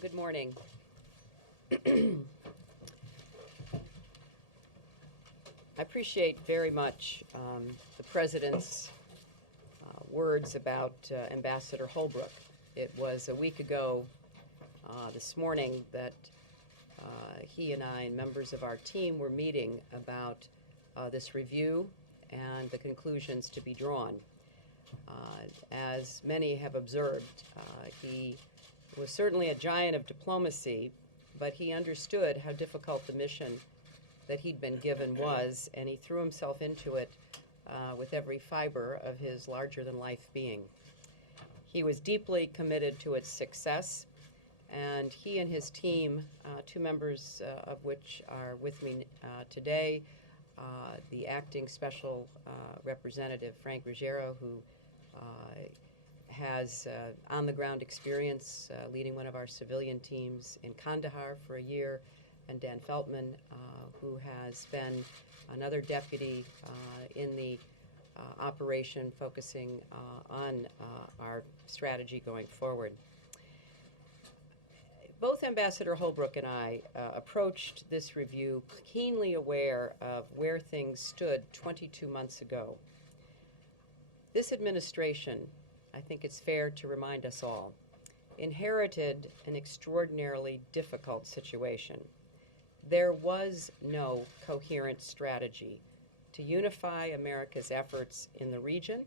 Well, good morning. I appreciate very much the President's words about Ambassador Holbrooke. It was a week ago this morning that he and I and members of our team were meeting about this review and the conclusions to be drawn. As many have observed, he was certainly a giant of diplomacy, but he understood how difficult the mission that he'd been given was, and he threw himself into it with every fiber of his larger-than-life being. He was deeply committed to its success, and he and his team, two members of which are with me today, the acting special representative, Frank Ruggiero, who has on-the-ground experience leading one of our civilian teams in Kandahar for a year, and Dan Feltman, who has been another deputy in the operation focusing on our strategy going forward. Both Ambassador Holbrooke and I approached this review keenly aware of where things stood 22 months ago. This administration, I think it's fair to remind us all, inherited an extraordinarily difficult situation. There was no coherent strategy to unify America's efforts in the region.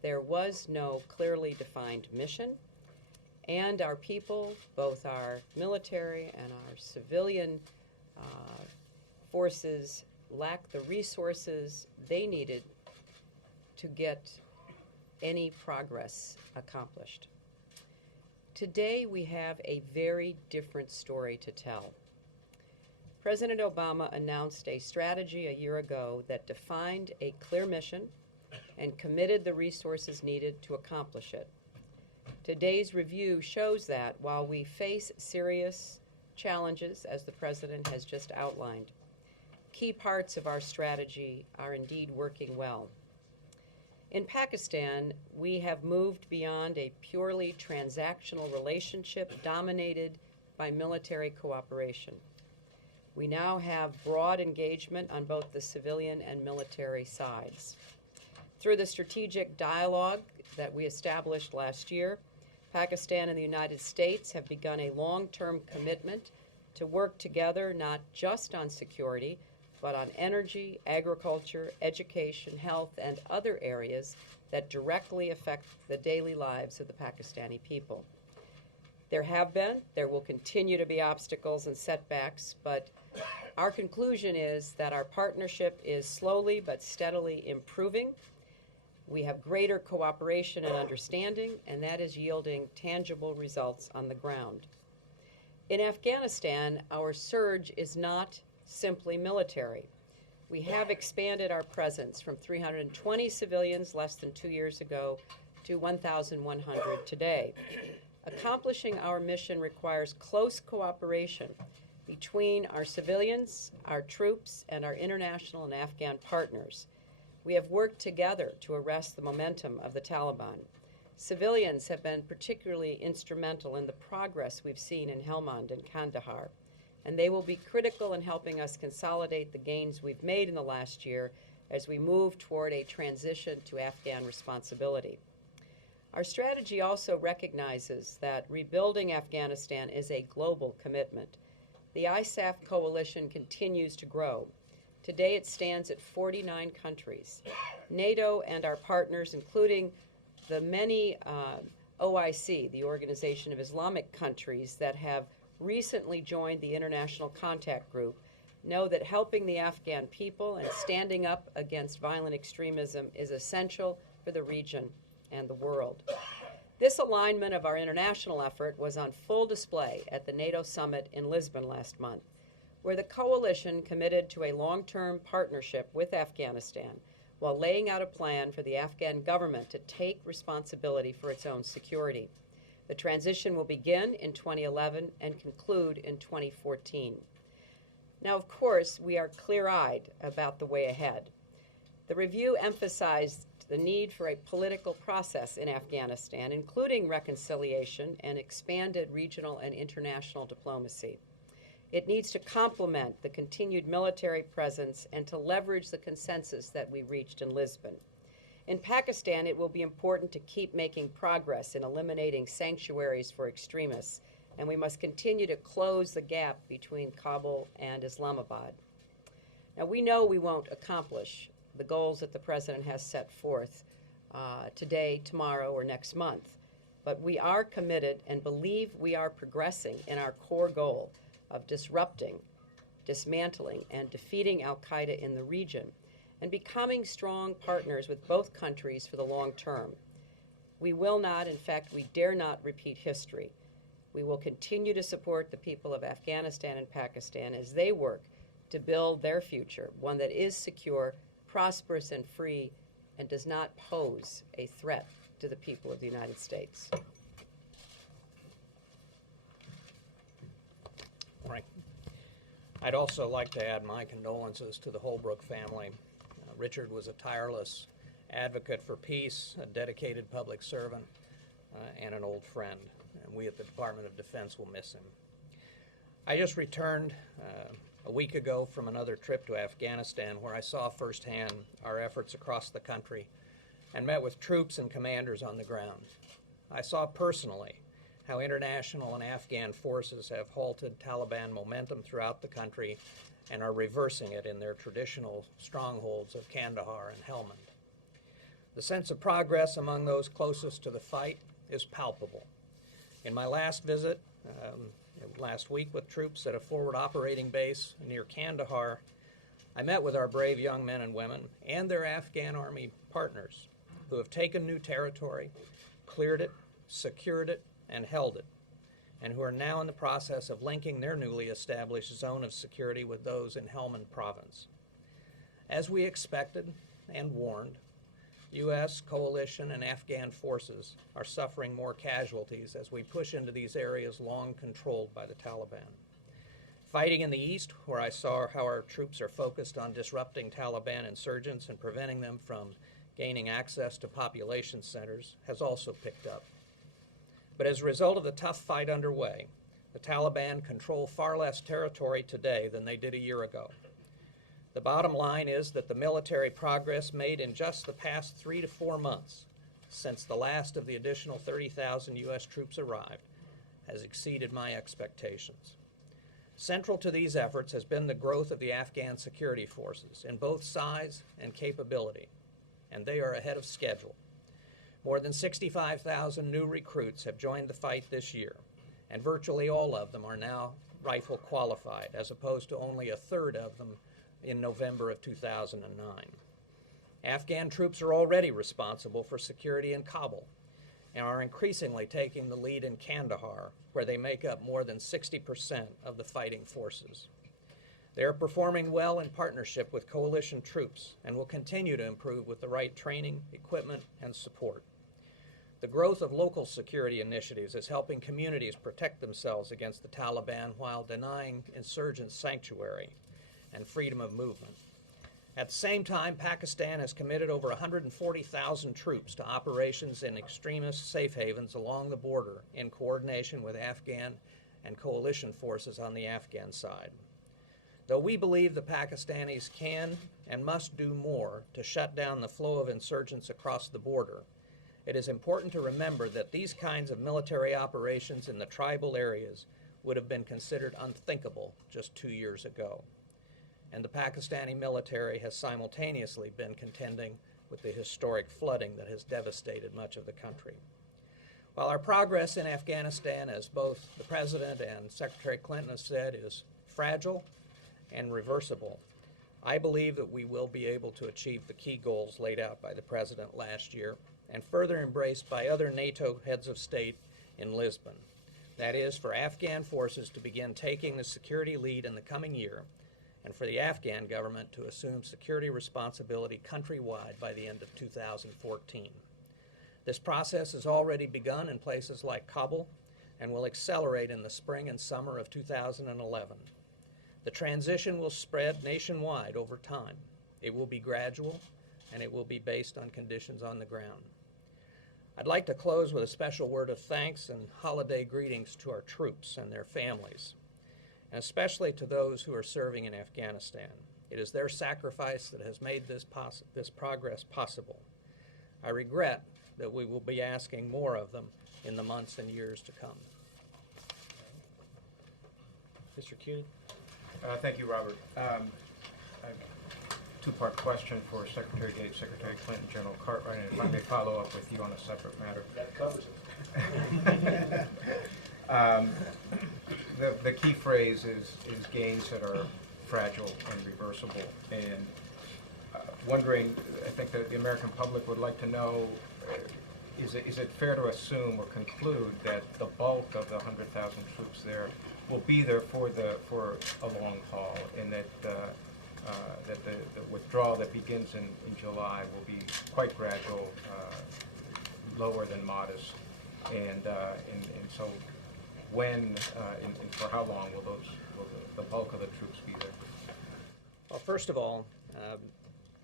There was no clearly defined mission, and our people, both our military and our civilian forces, lacked the resources they needed to get any progress accomplished. Today, we have a very different story to tell. President Obama announced a strategy a year ago that defined a clear mission and committed the resources needed to accomplish it. Today's review shows that while we face serious challenges, as the President has just outlined, key parts of our strategy are indeed working well. In Pakistan, we have moved beyond a purely transactional relationship dominated by military cooperation. We now have broad engagement on both the civilian and military sides. Through the strategic dialogue that we established last year, Pakistan and the United States have begun a long-term commitment to work together not just on security, but on energy, agriculture, education, health, and other areas that directly affect the daily lives of the Pakistani people. There have been, there will continue to be obstacles and setbacks, but our conclusion is that our partnership is slowly but steadily improving. We have greater cooperation and understanding, and that is yielding tangible results on the ground. In Afghanistan, our surge is not simply military. We have expanded our presence from 320 civilians less than 2 years ago to 1,100 today. Accomplishing our mission requires close cooperation between our civilians, our troops, and our international and Afghan partners. We have worked together to arrest the momentum of the Taliban. Civilians have been particularly instrumental in the progress we've seen in Helmand and Kandahar, and they will be critical in helping us consolidate the gains we've made in the last year as we move toward a transition to Afghan responsibility. Our strategy also recognizes that rebuilding Afghanistan is a global commitment. The ISAF coalition continues to grow. Today it stands at 49 countries. NATO and our partners, including the many OIC, the Organization of Islamic Countries, that have recently joined the International Contact Group, know that helping the Afghan people and standing up against violent extremism is essential for the region and the world. This alignment of our international effort was on full display at the NATO summit in Lisbon last month, where the coalition committed to a long-term partnership with Afghanistan while laying out a plan for the Afghan government to take responsibility for its own security. The transition will begin in 2011 and conclude in 2014. Now, of course, we are clear-eyed about the way ahead. The review emphasized the need for a political process in Afghanistan, including reconciliation and expanded regional and international diplomacy. It needs to complement the continued military presence and to leverage the consensus that we reached in Lisbon. In Pakistan, it will be important to keep making progress in eliminating sanctuaries for extremists, and we must continue to close the gap between Kabul and Islamabad. Now, we know we won't accomplish the goals that the President has set forth today, tomorrow, or next month, but we are committed and believe we are progressing in our core goal of disrupting, dismantling, and defeating Al-Qaeda in the region and becoming strong partners with both countries for the long term. We will not, in fact, we dare not repeat history. We will continue to support the people of Afghanistan and Pakistan as they work to build their future, one that is secure, prosperous, and free, and does not pose a threat to the people of the United States. Right. I'd also like to add my condolences to the Holbrook family. Richard was a tireless advocate for peace, a dedicated public servant, and an old friend. And we at the Department of Defense will miss him. I just returned a week ago from another trip to Afghanistan where I saw firsthand our efforts across the country and met with troops and commanders on the ground. I saw personally how international and Afghan forces have halted Taliban momentum throughout the country and are reversing it in their traditional strongholds of Kandahar and Helmand. The sense of progress among those closest to the fight is palpable. In my last visit, last week with troops at a forward operating base near Kandahar, I met with our brave young men and women and their Afghan Army partners who have taken new territory, cleared it, secured it, and held it, and who are now in the process of linking their newly established zone of security with those in Helmand province. As we expected and warned, U.S., coalition, and Afghan forces are suffering more casualties as we push into these areas long controlled by the Taliban. Fighting in the east, where I saw how our troops are focused on disrupting Taliban insurgents and preventing them from gaining access to population centers, has also picked up. But as a result of the tough fight underway, the Taliban control far less territory today than they did a year ago. The bottom line is that the military progress made in just the past 3 to 4 months, since the last of the additional 30,000 U.S. troops arrived, has exceeded my expectations. Central to these efforts has been the growth of the Afghan security forces in both size and capability, and they are ahead of schedule. More than 65,000 new recruits have joined the fight this year, and virtually all of them are now rifle qualified, as opposed to only a third of them in November of 2009. Afghan troops are already responsible for security in Kabul and are increasingly taking the lead in Kandahar, where they make up more than 60% of the fighting forces. They are performing well in partnership with coalition troops and will continue to improve with the right training, equipment, and support. The growth of local security initiatives is helping communities protect themselves against the Taliban while denying insurgents sanctuary and freedom of movement. At the same time, Pakistan has committed over 140,000 troops to operations in extremist safe havens along the border in coordination with Afghan and coalition forces on the Afghan side. Though we believe the Pakistanis can and must do more to shut down the flow of insurgents across the border, it is important to remember that these kinds of military operations in the tribal areas would have been considered unthinkable just 2 years ago. And the Pakistani military has simultaneously been contending with the historic flooding that has devastated much of the country. While our progress in Afghanistan, as both the President and Secretary Clinton have said, is fragile and reversible, I believe that we will be able to achieve the key goals laid out by the President last year and further embraced by other NATO heads of state in Lisbon. That is, for Afghan forces to begin taking the security lead in the coming year, and for the Afghan government to assume security responsibility countrywide by the end of 2014. This process has already begun in places like Kabul and will accelerate in the spring and summer of 2011. The transition will spread nationwide over time. It will be gradual, and it will be based on conditions on the ground. I'd like to close with a special word of thanks and holiday greetings to our troops and their families, and especially to those who are serving in Afghanistan. It is their sacrifice that has made this progress possible. I regret that we will be asking more of them in the months and years to come. Mr. Kuhn? Thank you, Robert. A two-part question for Secretary Gates, Secretary Clinton, General Cartwright, and if I may follow up with you on a separate matter. That covers it. The key phrase is gains that are fragile and reversible. And wondering, I think that the American public would like to know, is it fair to assume or conclude that the bulk of the 100,000 troops there will be there for a long haul, and that that the withdrawal that begins in July will be quite gradual, lower than modest, and so when and for how long will the bulk of the troops be there? Well, first of all,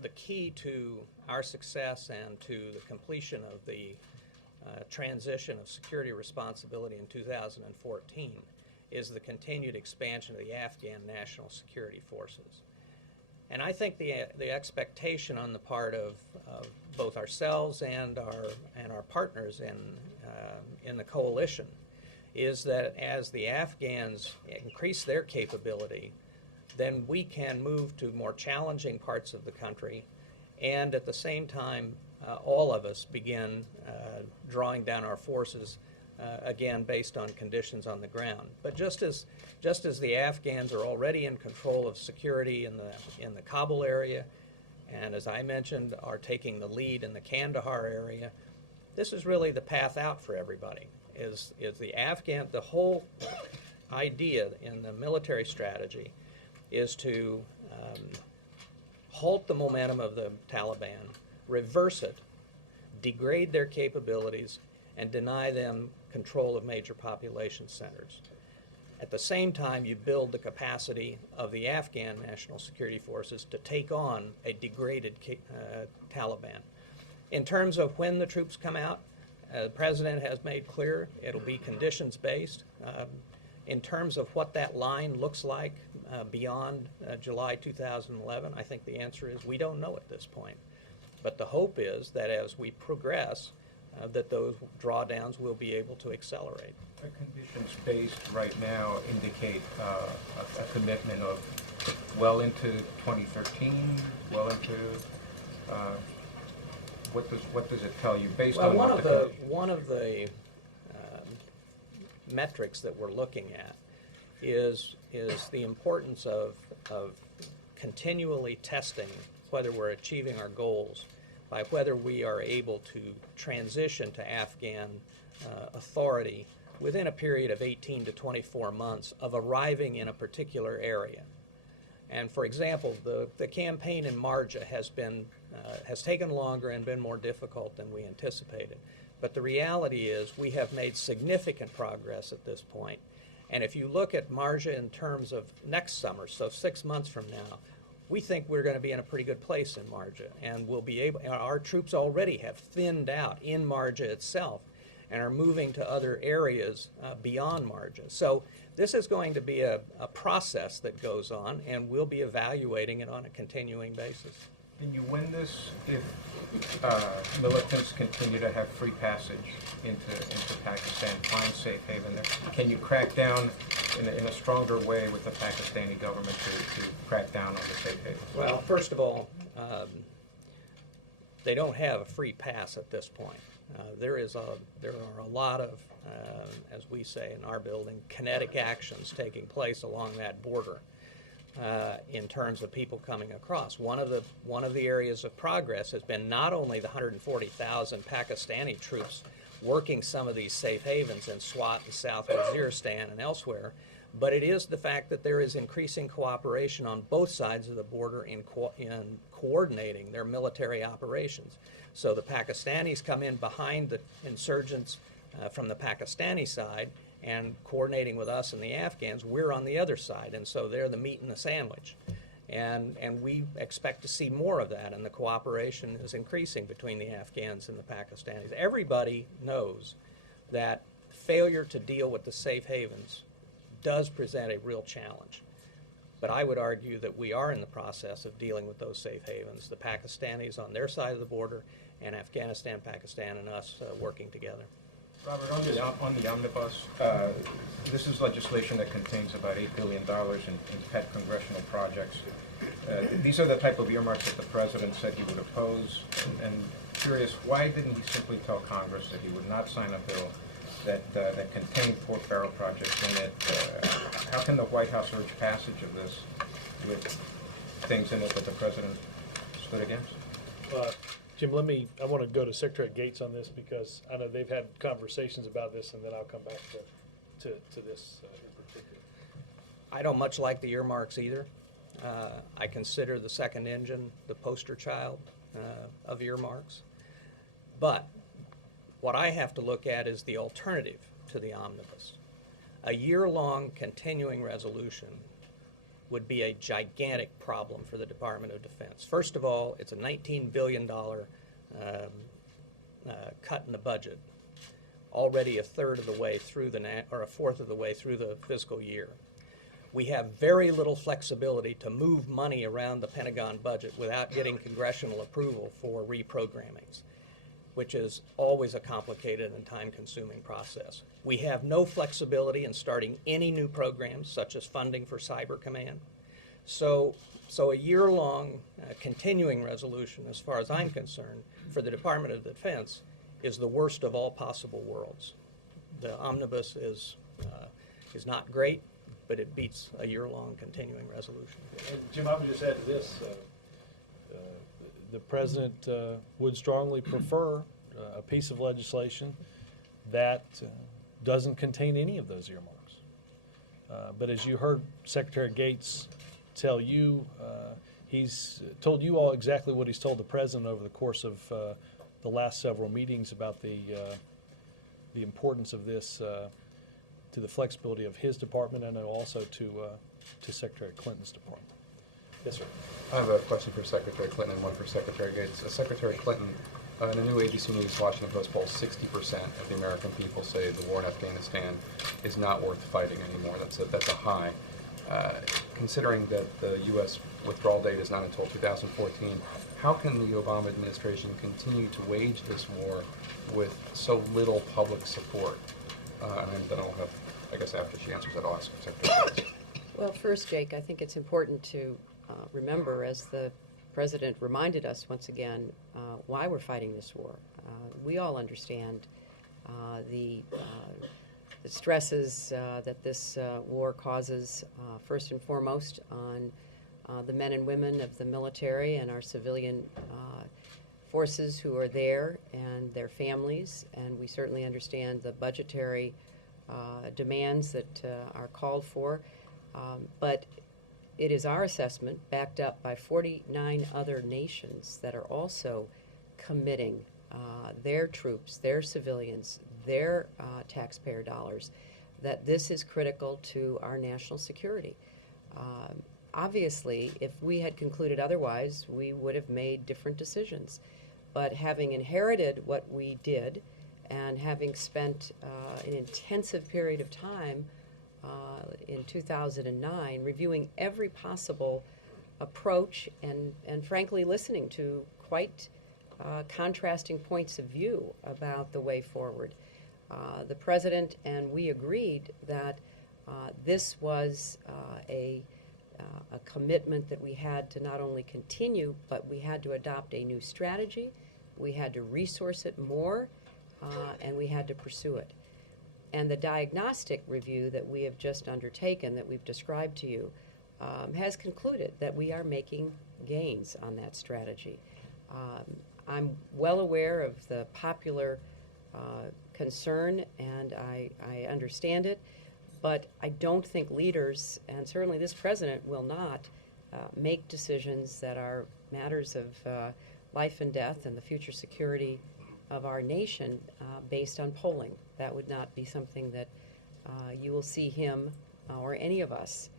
the key to our success and to the completion of the transition of security responsibility in 2014 is the continued expansion of the Afghan National Security Forces. And I think the expectation on the part of both ourselves and our partners in the coalition is that as the Afghans increase their capability, then we can move to more challenging parts of the country, and at the same time, all of us begin drawing down our forces again based on conditions on the ground. But just as the Afghans are already in control of security in the Kabul area, and as I mentioned, are taking the lead in the Kandahar area, this is really the path out for everybody. Is the whole idea in the military strategy is to halt the momentum of the Taliban, reverse it, degrade their capabilities, and deny them control of major population centers. At the same time, you build the capacity of the Afghan National Security Forces to take on a degraded Taliban. In terms of when the troops come out, the President has made clear it'll be conditions-based. In terms of what that line looks like beyond July 2011, I think the answer is we don't know at this point. But the hope is that as we progress, that those drawdowns will be able to accelerate. The conditions based right now indicate a commitment of well into 2013, well into what does it tell you based on one of the metrics that we're looking at is the importance of continually testing whether we're achieving our goals by whether we are able to transition to Afghan authority within a period of 18 to 24 months of arriving in a particular area. And for example, the campaign in Marja has taken longer and been more difficult than we anticipated. But the reality is we have made significant progress at this point. And if you look at Marja in terms of next summer, so 6 months from now, we think we're going to be in a pretty good place in Marja, and we'll be able. Our troops already have thinned out in Marja itself, and are moving to other areas beyond Marja. So this is going to be a process that goes on, and we'll be evaluating it on a continuing basis. Can you win this if militants continue to have free passage into Pakistan, find safe haven there? Can you crack down in a stronger way with the Pakistani government to crack down on the safe haven? Well, first of all, they don't have a free pass at this point. There are a lot of, as we say in our building, kinetic actions taking place along that border. In terms of people coming across. One of the areas of progress has been not only the 140,000 Pakistani troops working some of these safe havens in Swat and South Waziristan and elsewhere, but it is the fact that there is increasing cooperation on both sides of the border in coordinating their military operations. So the Pakistanis come in behind the insurgents from the Pakistani side, and coordinating with us and the Afghans, we're on the other side, and so they're the meat in the sandwich. And we expect to see more of that, and the cooperation is increasing between the Afghans and the Pakistanis. Everybody knows that failure to deal with the safe havens does present a real challenge. But I would argue that we are in the process of dealing with those safe havens, the Pakistanis on their side of the border, and Afghanistan, Pakistan, and us working together. Robert, on the omnibus, this is legislation that contains about $8 billion in pet congressional projects. These are the type of earmarks that the president said he would oppose. And curious, why didn't he simply tell Congress that he would not sign a bill that contained pork barrel projects in it? How can the White House urge passage of this with things in it that the president stood against? Jim, I want to go to Secretary Gates on this because I know they've had conversations about this, and then I'll come back to this in particular. I don't much like the earmarks either. I consider the second engine the poster child of earmarks. But what I have to look at is the alternative to the omnibus. A year-long continuing resolution would be a gigantic problem for the Department of Defense. First of all, it's a $19 billion cut in the budget, already a third of the way through or a fourth of the way through the fiscal year. We have very little flexibility to move money around the Pentagon budget without getting congressional approval for reprogrammings, which is always a complicated and time-consuming process. We have no flexibility in starting any new programs, such as funding for Cyber Command. So a year-long continuing resolution, as far as I'm concerned, for the Department of Defense is the worst of all possible worlds. The omnibus is not great, but it beats a year-long continuing resolution. And Jim, I would just add to this. The president would strongly prefer a piece of legislation that doesn't contain any of those earmarks. But as you heard Secretary Gates tell you, he's told you all exactly what he's told the president over the course of the last several meetings about the importance of this to the flexibility of his department and also to Secretary Clinton's department. Yes, sir. I have a question for Secretary Clinton and one for Secretary Gates. Secretary Clinton, in a new ABC News Washington Post poll, 60% of the American people say the war in Afghanistan is not worth fighting anymore. That's a high. Considering that the U.S. withdrawal date is not until 2014, how can the Obama administration continue to wage this war with so little public support? And then I'll have, I guess after she answers that, I'll ask Secretary Gates. Well, first, Jake, I think it's important to remember, as the President reminded us once again, why we're fighting this war. We all understand the stresses that this war causes, first and foremost, on the men and women of the military and our civilian forces who are there and their families, and we certainly understand the budgetary demands that are called for. But it is our assessment, backed up by 49 other nations that are also committing their troops, their civilians, their taxpayer dollars, that this is critical to our national security. Obviously, if we had concluded otherwise, we would have made different decisions. But having inherited what we did and having spent an intensive period of time in 2009 reviewing every possible approach and frankly listening to quite contrasting points of view about the way forward, the President and we agreed that this was a commitment that we had to not only continue, but we had to adopt a new strategy, we had to resource it more, and we had to pursue it. And the diagnostic review that we have just undertaken, that we've described to you, has concluded that we are making gains on that strategy. I'm well aware of the popular concern, and I understand it, but I don't think leaders, and certainly this president will not, make decisions that are matters of life and death and the future security of our nation based on polling. That would not be something that you will see him or any of us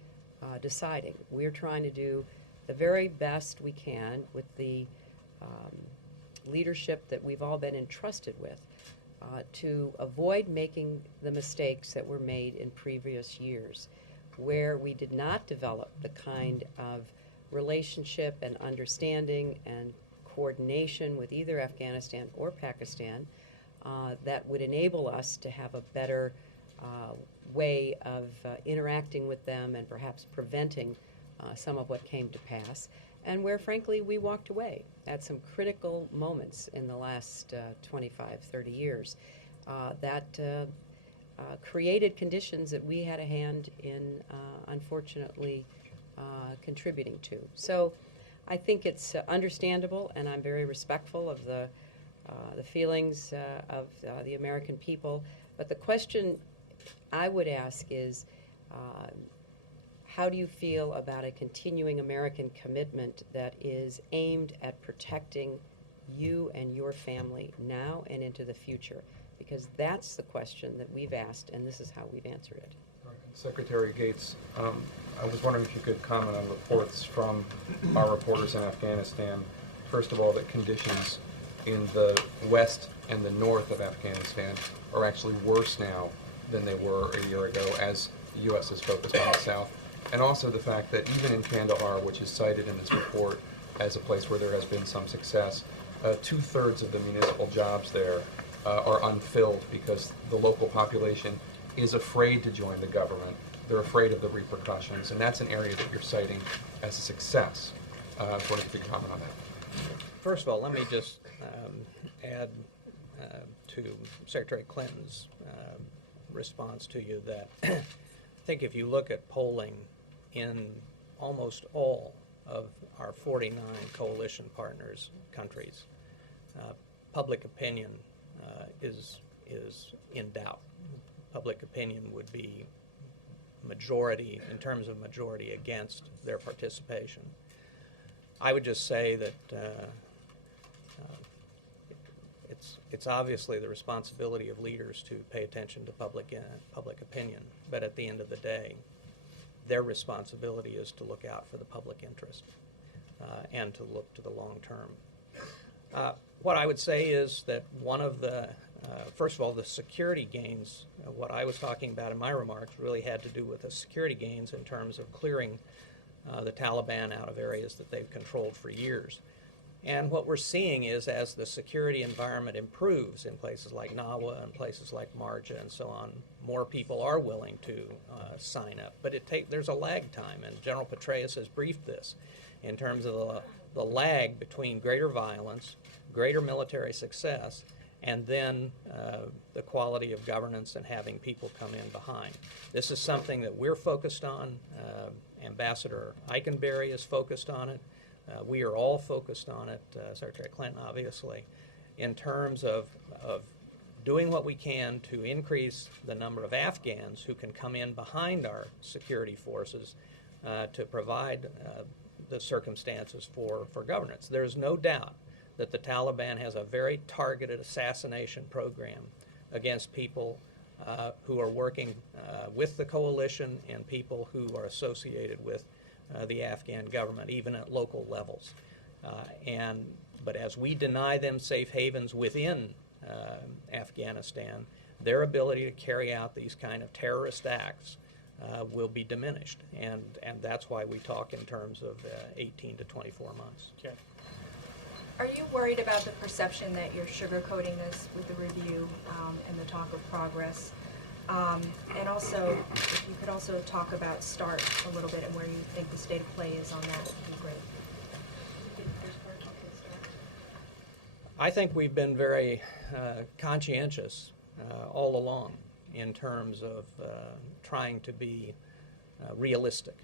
deciding. We're trying to do the very best we can with the leadership that we've all been entrusted with to avoid making the mistakes that were made in previous years, where we did not develop the kind of relationship and understanding and coordination with either Afghanistan or Pakistan that would enable us to have a better way of interacting with them and perhaps preventing some of what came to pass, and where, frankly, we walked away at some critical moments in the last 25, 30 years that created conditions that we had a hand in, unfortunately, contributing to. So I think it's understandable, and I'm very respectful of the feelings of the American people. But the question I would ask is, how do you feel about a continuing American commitment that is aimed at protecting you and your family now and into the future? Because that's the question that we've asked, and this is how we've answered it. Secretary Gates, I was wondering if you could comment on reports from our reporters in Afghanistan. First of all, that conditions in the west and the north of Afghanistan are actually worse now than they were a year ago, as the U.S. is focused on the south. And also the fact that even in Kandahar, which is cited in this report as a place where there has been some success, 2/3 of the municipal jobs there are unfilled because the local population is afraid to join the government. They're afraid of the repercussions, and that's an area that you're citing as a success. I was wondering if you could comment on that. First of all, let me just add to Secretary Clinton's response to you that I think if you look at polling in almost all of our 49 coalition partners' countries, public opinion is in doubt. Public opinion would be majority, in terms of majority, against their participation. I would just say that it's obviously the responsibility of leaders to pay attention to public opinion, but at the end of the day, their responsibility is to look out for the public interest and to look to the long term. What I would say is that one of the, first of all, the security gains, what I was talking about in my remarks really had to do with the security gains in terms of clearing the Taliban out of areas that they've controlled for years. And what we're seeing is as the security environment improves in places like Nawa and places like Marja and so on, more people are willing to sign up. But there's a lag time, and General Petraeus has briefed this in terms of the lag between greater violence, greater military success, and then the quality of governance and having people come in behind. This is something that we're focused on. Ambassador Eikenberry is focused on it. We are all focused on it, Secretary Clinton obviously, in terms of doing what we can to increase the number of Afghans who can come in behind our security forces to provide the circumstances for governance. There's no doubt that the Taliban has a very targeted assassination program against people who are working with the coalition and people who are associated with the Afghan government, even at local levels. But as we deny them safe havens within Afghanistan, their ability to carry out these kind of terrorist acts will be diminished. And that's why we talk in terms of 18 to 24 months. Okay. Are you worried about the perception that you're sugarcoating this with the review and the talk of progress? And also, if you could also talk about START a little bit and where you think the state of play is on that, would be great. I think we've been very conscientious all along in terms of trying to be realistic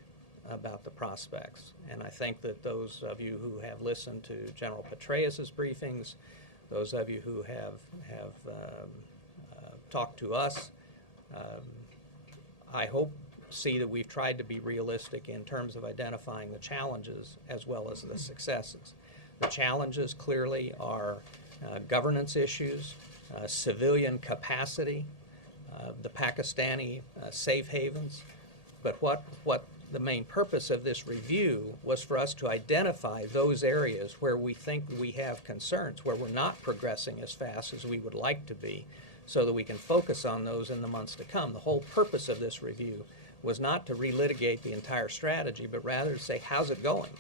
about the prospects. And I think that those of you who have listened to General Petraeus's briefings, those of you who have talked to us, I hope see that we've tried to be realistic in terms of identifying the challenges as well as the successes. The challenges clearly are governance issues, civilian capacity, the Pakistani safe havens, but what the main purpose of this review was for us to identify those areas where we think we have concerns, where we're not progressing as fast as we would like to be, so that we can focus on those in the months to come. The whole purpose of this review was not to relitigate the entire strategy, but rather to say, how's it going?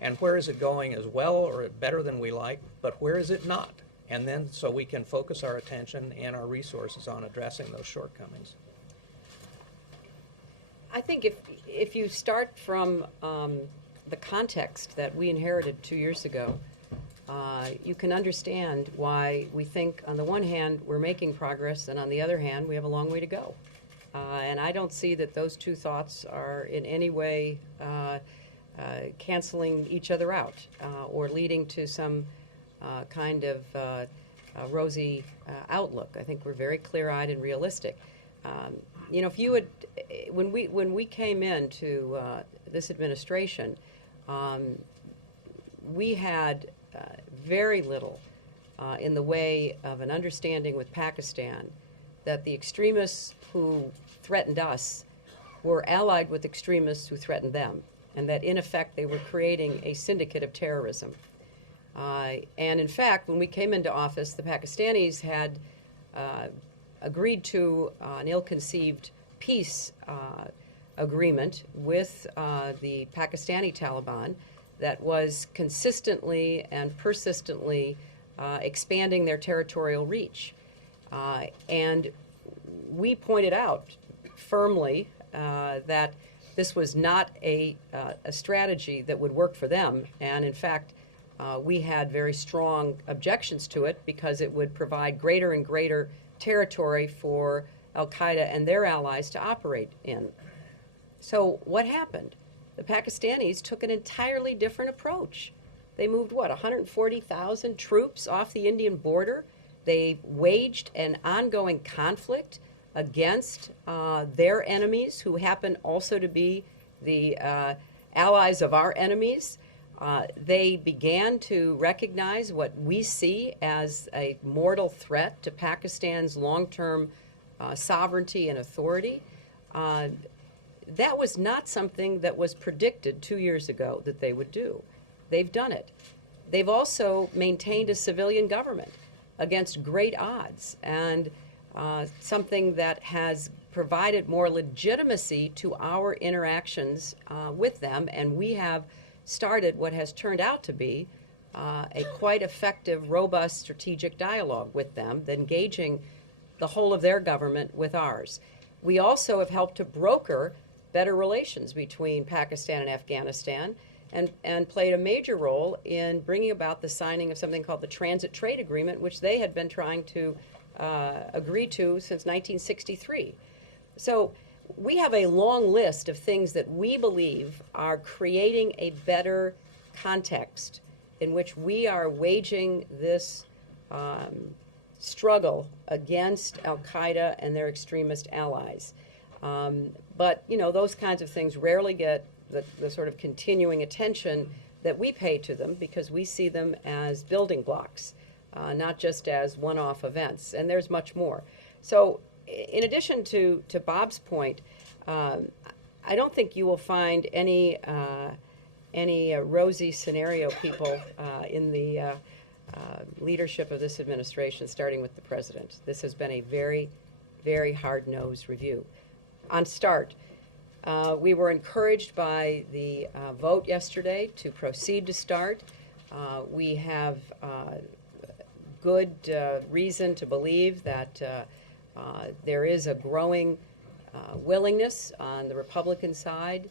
And where is it going as well or better than we like, but where is it not? And then so we can focus our attention and our resources on addressing those shortcomings. I think if you start from the context that we inherited 2 years ago, you can understand why we think, on the one hand, we're making progress, and on the other hand, we have a long way to go. And I don't see that those two thoughts are in any way canceling each other out or leading to some kind of rosy outlook. I think we're very clear-eyed and realistic. You know, if you would, when we came into this administration, we had very little in the way of an understanding with Pakistan that the extremists who threatened us were allied with extremists who threatened them, and that in effect they were creating a syndicate of terrorism. And in fact, when we came into office, the Pakistanis had agreed to an ill-conceived peace agreement with the Pakistani Taliban that was consistently and persistently expanding their territorial reach. And we pointed out firmly that this was not a strategy that would work for them. And in fact, we had very strong objections to it because it would provide greater and greater territory for Al-Qaeda and their allies to operate in. So what happened? The Pakistanis took an entirely different approach. They moved, 140,000 troops off the Indian border. They waged an ongoing conflict against their enemies, who happen also to be the allies of our enemies. They began to recognize what we see as a mortal threat to Pakistan's long-term sovereignty and authority. That was not something that was predicted 2 years ago that they would do. They've done it. They've also maintained a civilian government against great odds, and something that has provided more legitimacy to our interactions with them, and we have started what has turned out to be a quite effective, robust strategic dialogue with them, engaging the whole of their government with ours. We also have helped to broker better relations between Pakistan and Afghanistan, and played a major role in bringing about the signing of something called the Transit Trade Agreement, which they had been trying to agree to since 1963. So we have a long list of things that we believe are creating a better context in which we are waging this struggle against Al-Qaeda and their extremist allies. But, you know, those kinds of things rarely get the sort of continuing attention that we pay to them, because we see them as building blocks, not just as one-off events. And there's much more. So in addition to Bob's point, I don't think you will find any rosy scenario people in the leadership of this administration, starting with the president. This has been a very, very hard-nosed review. On START, we were encouraged by the vote yesterday to proceed to START. We have good reason to believe that there is a growing willingness on the Republican side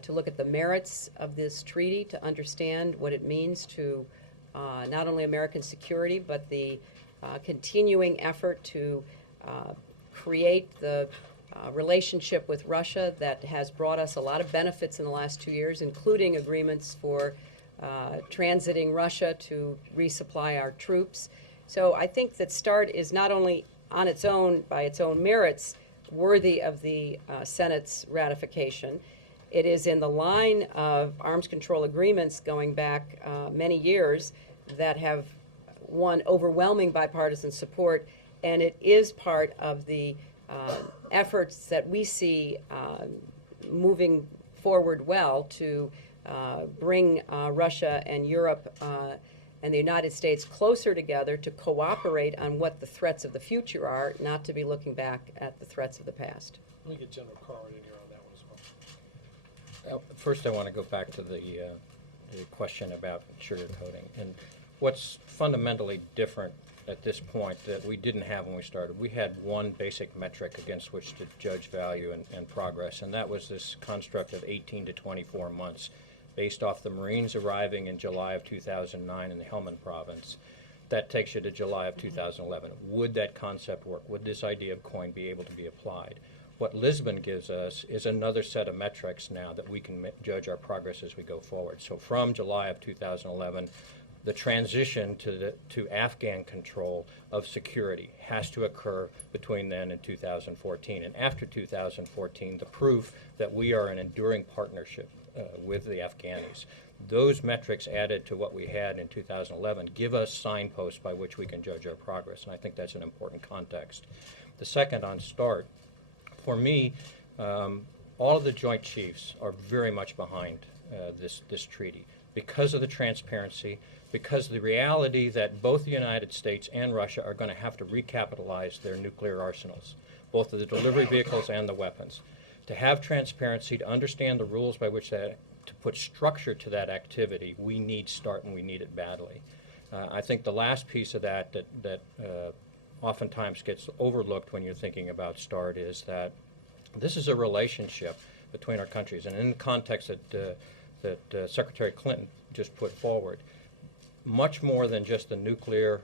to look at the merits of this treaty, to understand what it means to not only American security, but the continuing effort to create the relationship with Russia that has brought us a lot of benefits in the last 2 years, including agreements for transiting Russia to resupply our troops. So I think that START is not only on its own, by its own merits, worthy of the Senate's ratification. It is in the line of arms control agreements going back many years that have won overwhelming bipartisan support, and it is part of the efforts that we see moving forward well to bring Russia and Europe and the United States closer together to cooperate on what the threats of the future are, not to be looking back at the threats of the past. Let me get General Cartwright in here on that one as well. First, I want to go back to the question about sugarcoating. And what's fundamentally different at this point that we didn't have when we started, we had one basic metric against which to judge value and progress, and that was this construct of 18 to 24 months based off the Marines arriving in July of 2009 in the Helmand province. That takes you to July of 2011. Would that concept work? Would this idea of COIN be able to be applied? What Lisbon gives us is another set of metrics now that we can judge our progress as we go forward. So from July of 2011, the transition to Afghan control of security has to occur between then and 2014. And after 2014, the proof that we are an enduring partnership with the Afghanis. Those metrics added to what we had in 2011 give us signposts by which we can judge our progress, and I think that's an important context. The second on START, for me, all of the Joint Chiefs are very much behind this treaty because of the transparency, because of the reality that both the United States and Russia are going to have to recapitalize their nuclear arsenals, both of the delivery vehicles and the weapons. To have transparency, to understand the rules by which to put structure to that activity, we need START, and we need it badly. I think the last piece of that oftentimes gets overlooked when you're thinking about START is that this is a relationship between our countries, and in the context that Secretary Clinton just put forward, much more than just the nuclear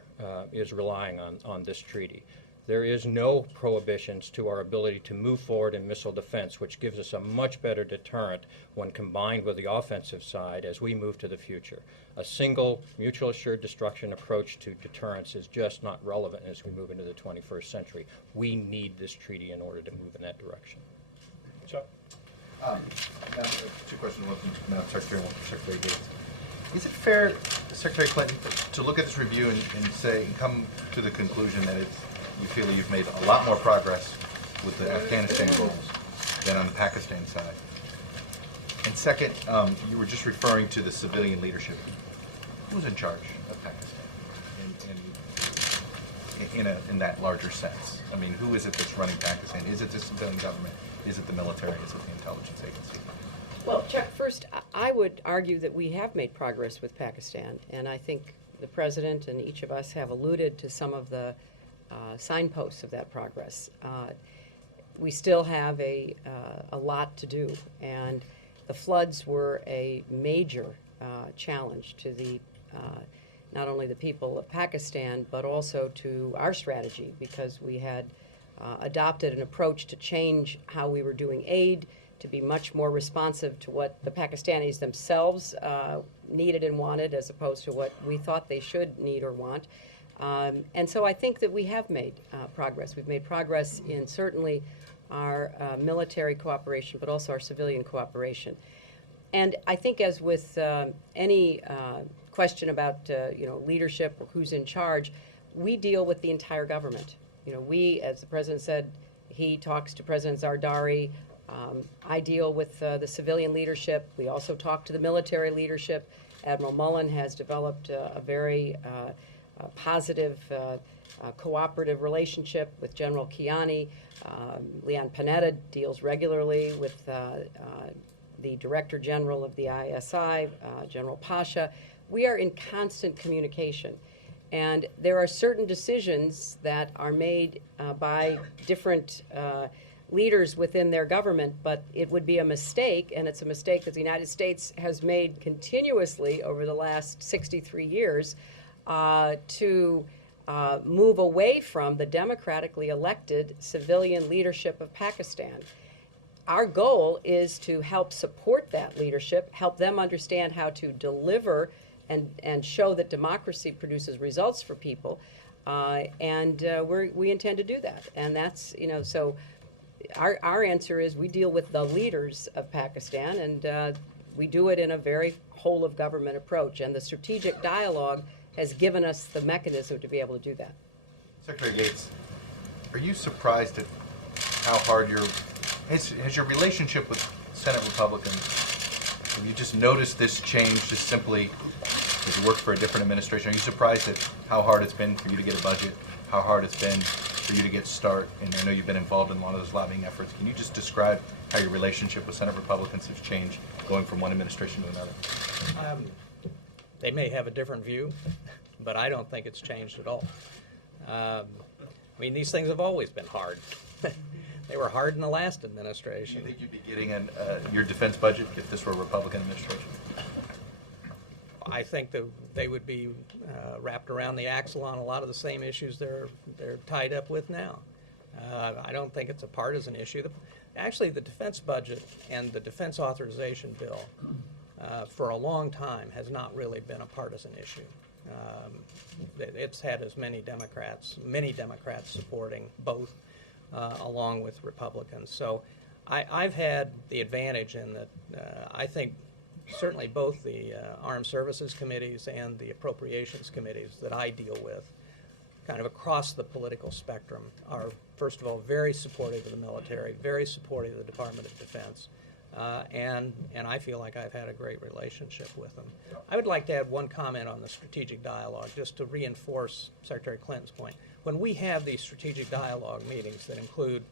is relying on this treaty. There is no prohibitions to our ability to move forward in missile defense, which gives us a much better deterrent when combined with the offensive side as we move to the future. A single mutual assured destruction approach to deterrence is just not relevant as we move into the 21st century. We need this treaty in order to move in that direction. Chuck? Now, two questions, one from Madam Secretary and one from Secretary Gates. Is it fair, Secretary Clinton, to look at this review and say, and come to the conclusion that you feel you've made a lot more progress with the Afghanistan goals than on the Pakistan side? And second, you were just referring to the civilian leadership. Who's in charge of Pakistan in that larger sense? I mean, who is it that's running Pakistan? Is it the civilian government? Is it the military? Is it the intelligence agency? Well, Chuck, first, I would argue that we have made progress with Pakistan, and I think the President and each of us have alluded to some of the signposts of that progress. We still have a lot to do, and the floods were a major challenge to the not only the people of Pakistan, but also to our strategy, because we had adopted an approach to change how we were doing aid, to be much more responsive to what the Pakistanis themselves needed and wanted, as opposed to what we thought they should need or want. And so I think that we have made progress. We've made progress in certainly our military cooperation, but also our civilian cooperation. And I think, as with any question about leadership or who's in charge, we deal with the entire government. We, as the President said, he talks to President Zardari. I deal with the civilian leadership. We also talk to the military leadership. Admiral Mullen has developed a very positive, cooperative relationship with General Kiani. Leon Panetta deals regularly with the Director General of the ISI, General Pasha. We are in constant communication. And there are certain decisions that are made by different leaders within their government, but it would be a mistake, and it's a mistake that the United States has made continuously over the last 63 years, to move away from the democratically elected civilian leadership of Pakistan. Our goal is to help support that leadership, help them understand how to deliver and show that democracy produces results for people, and we intend to do that. And that's, so our answer is we deal with the leaders of Pakistan, and we do it in a very whole-of-government approach. And the strategic dialogue has given us the mechanism to be able to do that. Secretary Gates, are you surprised at how hard has your relationship with Senate Republicans, have you just noticed this change just simply because you work for a different administration? Are you surprised at how hard it's been for you to get a budget, how hard it's been for you to get START? And I know you've been involved in a lot of those lobbying efforts. Can you just describe how your relationship with Senate Republicans has changed going from one administration to another? They may have a different view, but I don't think it's changed at all. I mean, these things have always been hard. They were hard in the last Do administration. you think you'd be getting your defense budget if this were a Republican administration? I think that they would be wrapped around the axle on a lot of the same issues they're tied up with now. I don't think it's a partisan issue. Actually, the defense budget and the defense authorization bill for a long time has not really been a partisan issue. It's had as many Democrats supporting both, along with Republicans. So I've had the advantage in that I think certainly both the Armed Services Committees and the Appropriations Committees that I deal with, kind of across the political spectrum, are, first of all, very supportive of the military, very supportive of the Department of Defense, and I feel like I've had a great relationship with them. I would like to add one comment on the strategic dialogue, just to reinforce Secretary Clinton's point. When we have these strategic dialogue meetings that include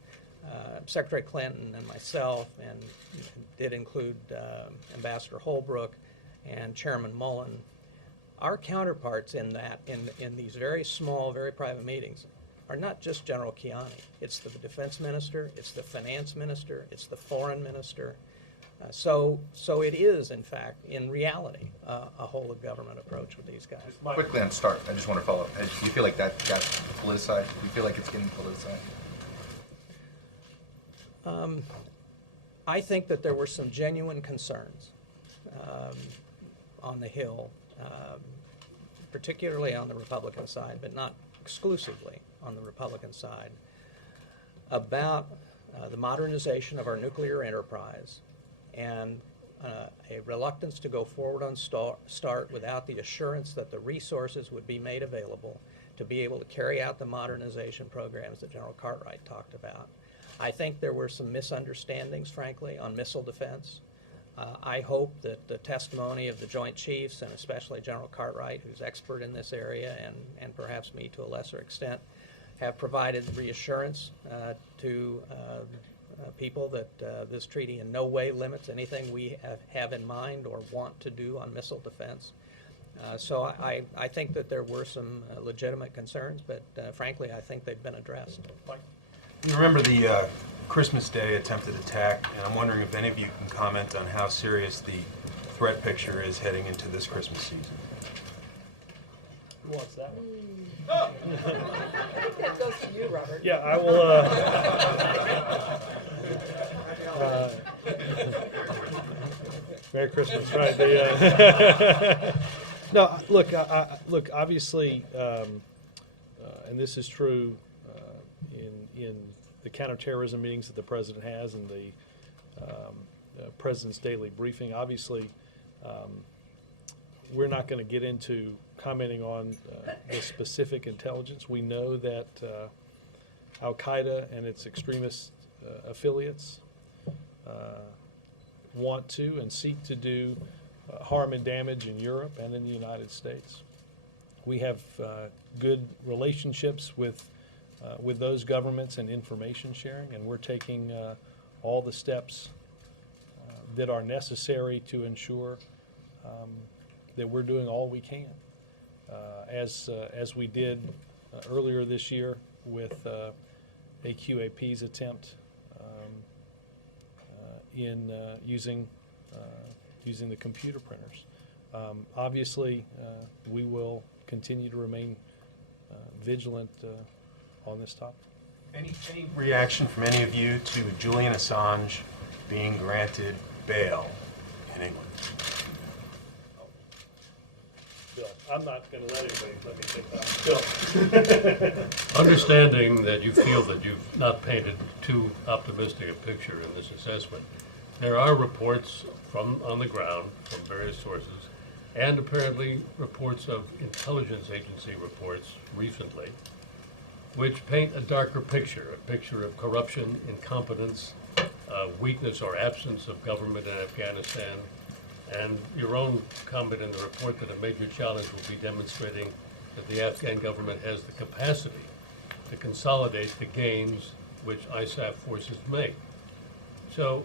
Secretary Clinton and myself, and did include Ambassador Holbrooke and Chairman Mullen, our counterparts in these very small, very private meetings are not just General Kiani. It's the defense minister, it's the finance minister, it's the foreign minister. So it is, in fact, in reality, a whole of government approach with these guys. Quickly on START, I just want to follow up. Do you feel like that got politicized? Do you feel like it's getting politicized? I think that there were some genuine concerns on the Hill, particularly on the Republican side, but not exclusively on the Republican side, about the modernization of our nuclear enterprise and a reluctance to go forward on START without the assurance that the resources would be made available to be able to carry out the modernization programs that General Cartwright talked about. I think there were some misunderstandings, frankly, on missile defense. I hope that the testimony of the Joint Chiefs, and especially General Cartwright, who's expert in this area, and perhaps me to a lesser extent, have provided reassurance to people that this treaty in no way limits anything we have in mind or want to do on missile defense. So I think that there were some legitimate concerns, but frankly, I think they've been addressed. You remember the Christmas Day attempted attack, and I'm wondering if any of you can comment on how serious the threat picture is heading into this Christmas season. Who wants that one? I think that goes to you, Robert. Yeah, I will. Merry Christmas, right? No, look, look. Obviously, and this is true in the counterterrorism meetings that the president has and the president's daily briefing. Obviously, we're not going to get into commenting on the specific intelligence. We know that Al-Qaeda and its extremist affiliates want to and seek to do harm and damage in Europe and in the United States. We have good relationships with those governments and information sharing, and we're taking all the steps that are necessary to ensure that we're doing all we can, as we did earlier this year with AQAP's attempt in using the computer printers. Obviously, we will continue to remain vigilant on this topic. Any reaction from any of you to Julian Assange being granted bail in England? Bill, I'm not going to let anybody let me take that. Bill. Understanding that you feel that you've not painted too optimistic a picture in this assessment, there are reports from on the ground from various sources, and apparently reports of intelligence agency reports recently, which paint a darker picture, a picture of corruption, incompetence, weakness or absence of government in Afghanistan, and your own comment in the report that a major challenge will be demonstrating that the Afghan government has the capacity to consolidate the gains which ISAF forces make. So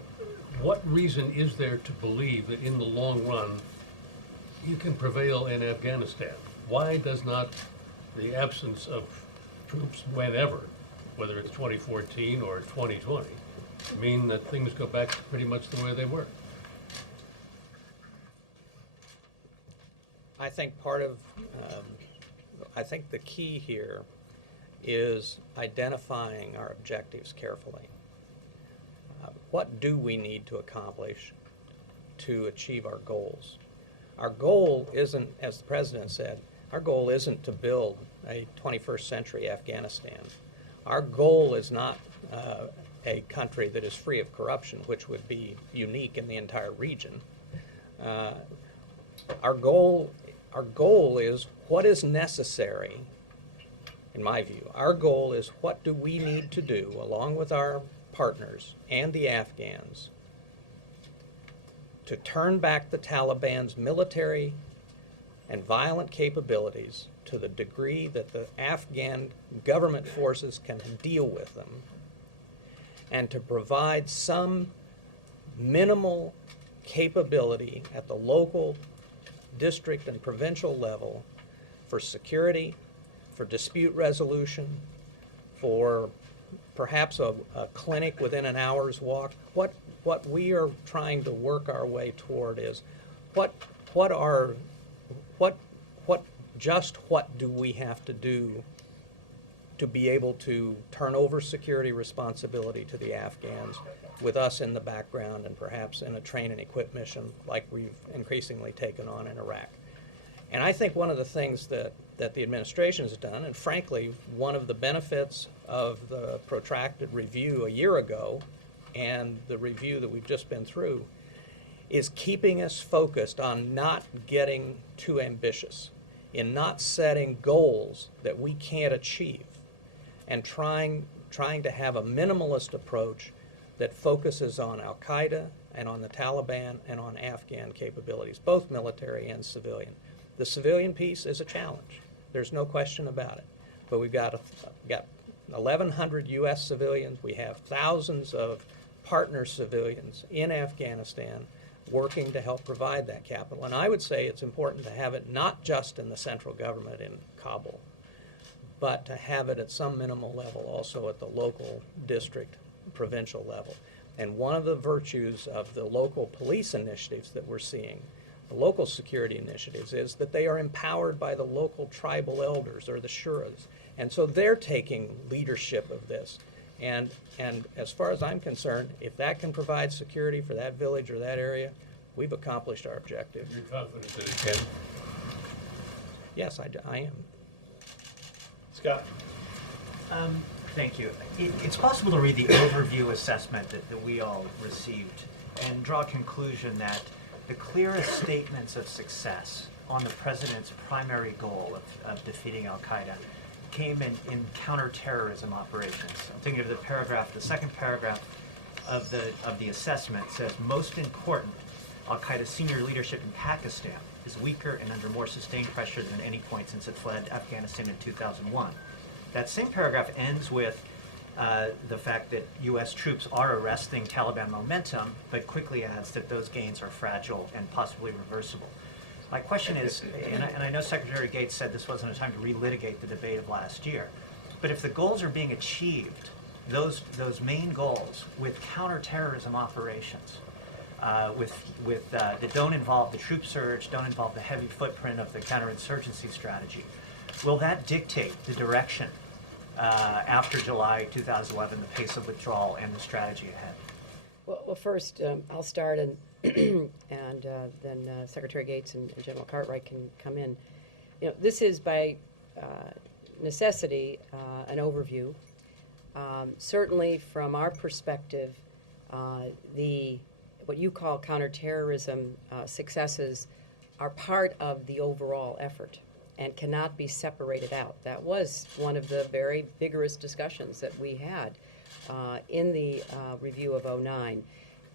what reason is there to believe that in the long run you can prevail in Afghanistan? Why does not the absence of troops whenever, whether it's 2014 or 2020, mean that things go back to pretty much the way they were? I think I think the key here is identifying our objectives carefully. What do we need to accomplish to achieve our goals? Our goal isn't, as the President said, our goal isn't to build a 21st century Afghanistan. Our goal is not a country that is free of corruption, which would be unique in the entire region. Our goal is what is necessary, in my view. Our goal is what do we need to do, along with our partners and the Afghans, to turn back the Taliban's military and violent capabilities to the degree that the Afghan government forces can deal with them, and to provide some minimal capability at the local, district, and provincial level for security, for dispute resolution, for perhaps a clinic within an hour's walk. What we are trying to work our way toward is what do we have to do to be able to turn over security responsibility to the Afghans, with us in the background and perhaps in a train and equip mission like we've increasingly taken on in Iraq. And I think one of the things that the administration has done, and frankly, one of the benefits of the protracted review a year ago and the review that we've just been through, is keeping us focused on not getting too ambitious, in not setting goals that we can't achieve, and trying to have a minimalist approach that focuses on Al-Qaeda and on the Taliban and on Afghan capabilities, both military and civilian. The civilian piece is a challenge. There's no question about it. But we've got 1,100 U.S. civilians. We have thousands of partner civilians in Afghanistan working to help provide that capital. And I would say it's important to have it not just in the central government in Kabul, but to have it at some minimal level also at the local, district, provincial level. And one of the virtues of the local police initiatives that we're seeing, the local security initiatives, is that they are empowered by the local tribal elders, or the shuras. And so they're taking leadership of this. And as far as I'm concerned, if that can provide security for that village or that area, we've accomplished our objective. You're confident that it can? Yes, I am. Scott? Thank you. It's possible to read the overview assessment that we all received and draw a conclusion that the clearest statements of success on the President's primary goal of defeating Al-Qaeda came in counterterrorism operations. I'm thinking of the second paragraph of the assessment says, most important, Al-Qaeda's senior leadership in Pakistan is weaker and under more sustained pressure than any point since it fled Afghanistan in 2001. That same paragraph ends with the fact that U.S. troops are arresting Taliban momentum, but quickly adds that those gains are fragile and possibly reversible. My question is, and I know Secretary Gates said this wasn't a time to relitigate the debate of last year, but if the goals are being achieved, those main goals with counterterrorism operations, that don't involve the troop surge, don't involve the heavy footprint of the counterinsurgency strategy, will that dictate the direction after July 2011, the pace of withdrawal and the strategy ahead? Well, first, I'll start, and then Secretary Gates and General Cartwright can come in. This is by necessity an overview. Certainly, from our perspective, what you call counterterrorism successes are part of the overall effort and cannot be separated out. That was one of the very vigorous discussions that we had in the review of '09.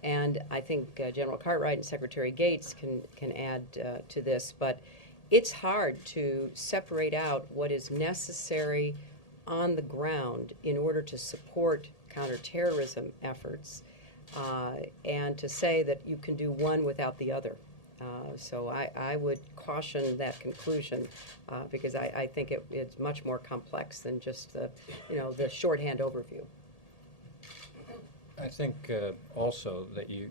And I think General Cartwright and Secretary Gates can add to this, but it's hard to separate out what is necessary on the ground in order to support counterterrorism efforts and to say that you can do one without the other. So I would caution that conclusion because I think it's much more complex than just the shorthand overview. I think also that you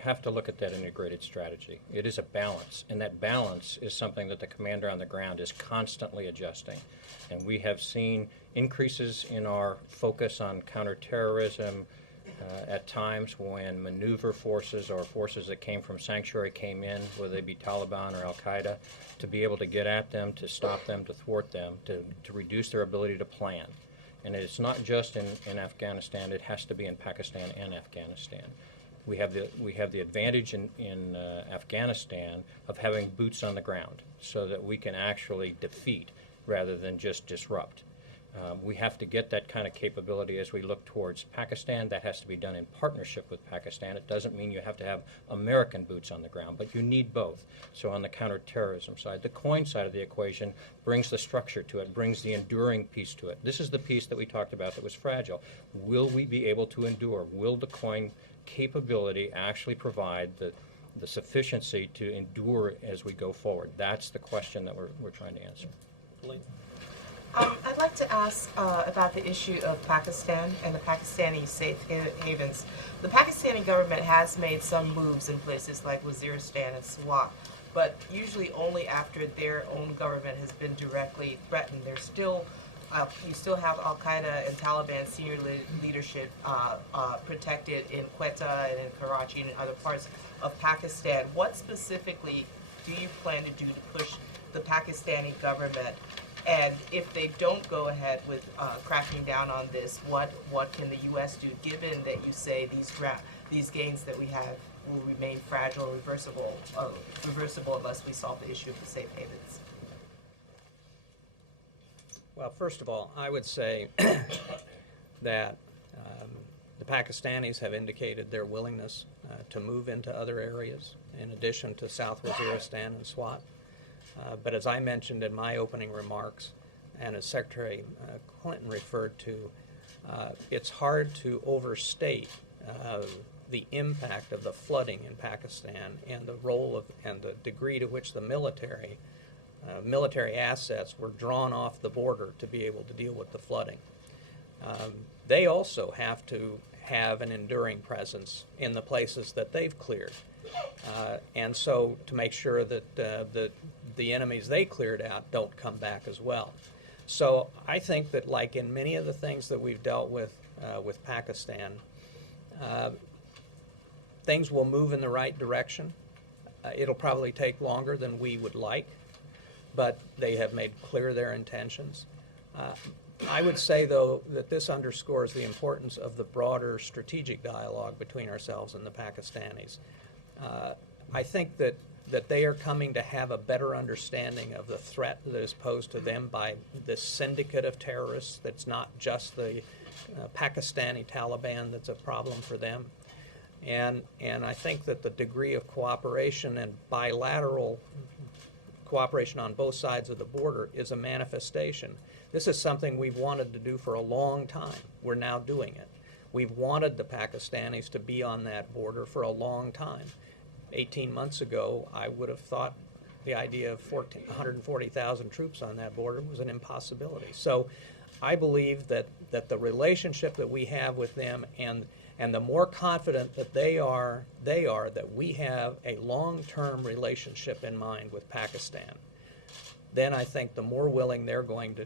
have to look at that integrated strategy. It is a balance, and that balance is something that the commander on the ground is constantly adjusting. And we have seen increases in our focus on counterterrorism at times when maneuver forces or forces that came from sanctuary came in, whether they be Taliban or Al-Qaeda, to be able to get at them, to stop them, to thwart them, to reduce their ability to plan. And it's not just in Afghanistan, it has to be in Pakistan and Afghanistan. We have the advantage in Afghanistan of having boots on the ground so that we can actually defeat rather than just disrupt. We have to get that kind of capability as we look towards Pakistan. That has to be done in partnership with Pakistan. It doesn't mean you have to have American boots on the ground, but you need both. So on the counterterrorism side, the COIN side of the equation brings the structure to it, brings the enduring piece to it. This is the piece that we talked about that was fragile. Will we be able to endure? Will the COIN capability actually provide the sufficiency to endure as we go forward? That's the question that we're trying to answer. I'd like to ask about the issue of Pakistan and the Pakistani safe havens. The Pakistani government has made some moves in places like Waziristan and Swat, but usually only after their own government has been directly threatened. There's still, you still have Al-Qaeda and Taliban senior leadership protected in Quetta and in Karachi and in other parts of Pakistan. What specifically do you plan to do to push the Pakistani government? And if they don't go ahead with cracking down on this, what can the U.S. do, given that you say these gains that we have will remain fragile, reversible unless we solve the issue of the safe havens? Well, first of all, I would say that the Pakistanis have indicated their willingness to move into other areas in addition to South Waziristan and Swat. But as I mentioned in my opening remarks, and as Secretary Clinton referred to, it's hard to overstate the impact of the flooding in Pakistan and the role of and the degree to which the military assets were drawn off the border to be able to deal with the flooding. They also have to have an enduring presence in the places that they've cleared. And so to make sure that the enemies they cleared out don't come back as well. So I think that, like in many of the things that we've dealt with Pakistan, things will move in the right direction. It'll probably take longer than we would like, but they have made clear their intentions. I would say, though, that this underscores the importance of the broader strategic dialogue between ourselves and the Pakistanis. I think that they are coming to have a better understanding of the threat that is posed to them by this syndicate of terrorists that's not just the Pakistani Taliban that's a problem for them. And I think that the degree of cooperation and bilateral cooperation on both sides of the border is a manifestation. This is something we've wanted to do for a long time. We're now doing it. We've wanted the Pakistanis to be on that border for a long time. 18 months ago, I would have thought the idea of 140,000 troops on that border was an impossibility. So I believe that the relationship that we have with them and the more confident that they are that we have a long-term relationship in mind with Pakistan, then I think the more willing they're going to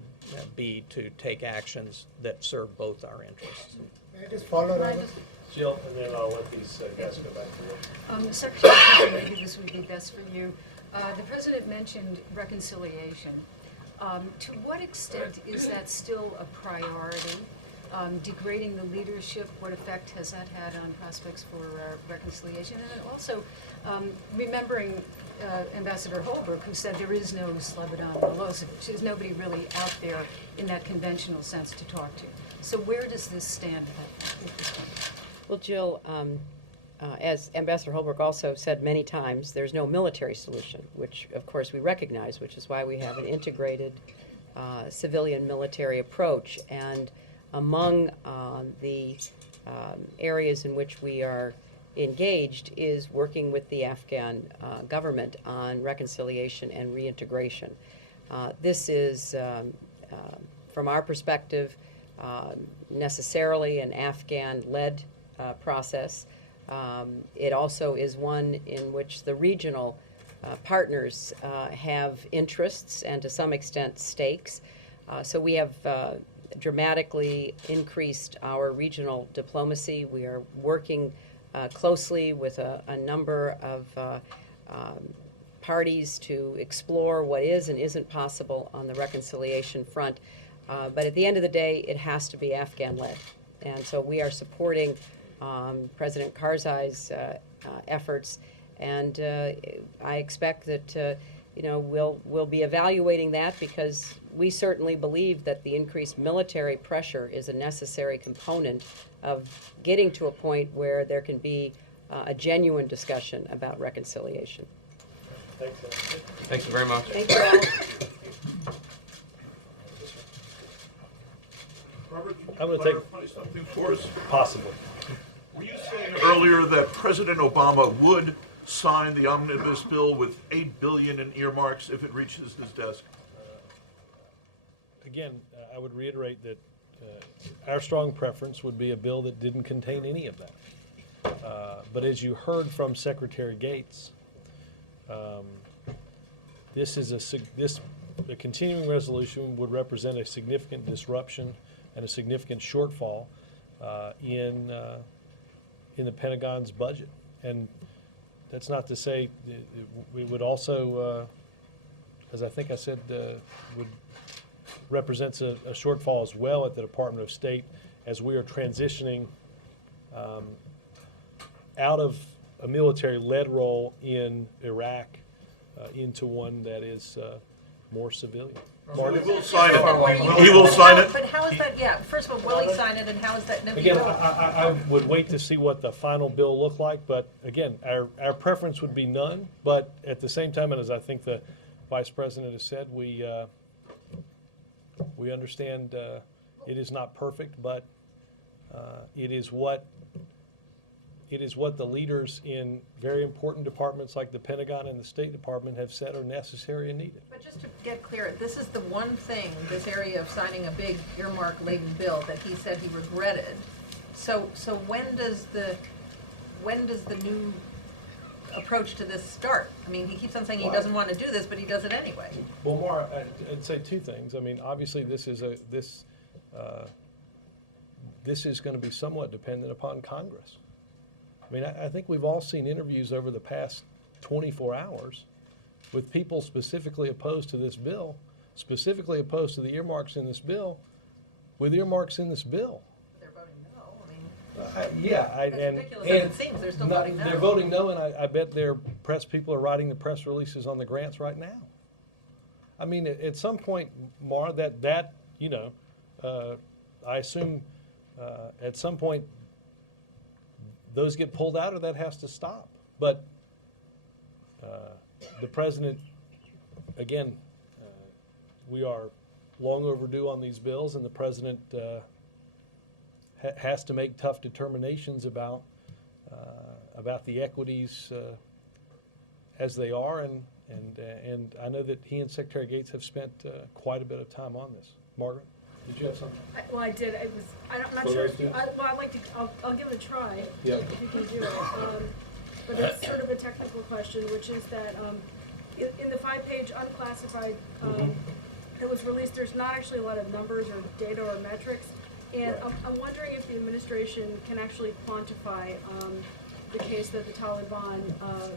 be to take actions that serve both our interests. May I just follow up? Jill, and then I'll let these guys go back to work. Secretary Clinton, maybe this would be best for you. The President mentioned reconciliation. To what extent is that still a priority? Degrading the leadership, what effect has that had on prospects for reconciliation? And then also, remembering Ambassador Holbrooke, who said there is no Slobodan Milosevic. There's nobody really out there in that conventional sense to talk to. So where does this stand? Well, Jill, as Ambassador Holbrooke also said many times, there's no military solution, which of course we recognize, which is why we have an integrated civilian-military approach. And among the areas in which we are engaged is working with the Afghan government on reconciliation and reintegration. This is, from our perspective, necessarily an Afghan-led process. It also is one in which the regional partners have interests and to some extent stakes. So we have dramatically increased our regional diplomacy. We are working closely with a number of parties to explore what is and isn't possible on the reconciliation front. But at the end of the day, it has to be Afghan-led. And so we are supporting President Karzai's efforts, and I expect that we'll be evaluating that, because we certainly believe that the increased military pressure is a necessary component of getting to a point where there can be a genuine discussion about reconciliation. Thanks, Thank you very much. Thank you all. Robert, can I'm you gonna clarify something for us? Possibly. Were you saying earlier that President Obama would sign the omnibus bill with $8 billion in earmarks if it reaches his desk? Again, I would reiterate that our strong preference would be a bill that didn't contain any of that. But as you heard from Secretary Gates, the continuing resolution would represent a significant disruption and a significant shortfall in the Pentagon's budget. And that's not to say we would also, as I think I said, would represents a shortfall as well at the Department of State as we are transitioning out of a military-led role in Iraq into one that is more civilian. He will sign it. He will sign it. But how is that, yeah, first of all, will he sign it, and how is that never Again, I would wait to see what the final bill looked like, but again, our preference would be none, but at the same time, and as I think the Vice President has said, we understand it is not perfect, but it is what the leaders in very important departments like the Pentagon and the State Department have said are necessary and needed. But just to get clear, this is the one thing, this area of signing a big earmark-laden bill that he said he regretted. So when does the new approach to this start? I mean, he keeps on saying he doesn't want to do this, but he does it anyway. Well, Maura, I'd say two things. I mean, obviously, this is going to be somewhat dependent upon Congress. I mean, I think we've all seen interviews over the past 24 hours with people specifically opposed to this bill, specifically opposed to the earmarks in this bill, with earmarks in this bill. They're voting no. I mean, As ridiculous as it seems, they're still voting no. They're voting no, and I bet their press people are writing the press releases on the grants right now. I mean, at some point, Maura, I assume at some point those get pulled out, or that has to stop. But the president, again, we are long overdue on these bills, and the president has to make tough determinations about the equities as they are, and I know that he and Secretary Gates have spent quite a bit of time on this. Margaret, did you have something? Well, I did. I'm not sure. I'd like to. I'll give it a try. Yeah. If you can do it. But it's sort of a technical question, which is that in the 5-page unclassified that was released, there's not actually a lot of numbers or data or metrics, and I'm wondering if the administration can actually quantify the case that the Taliban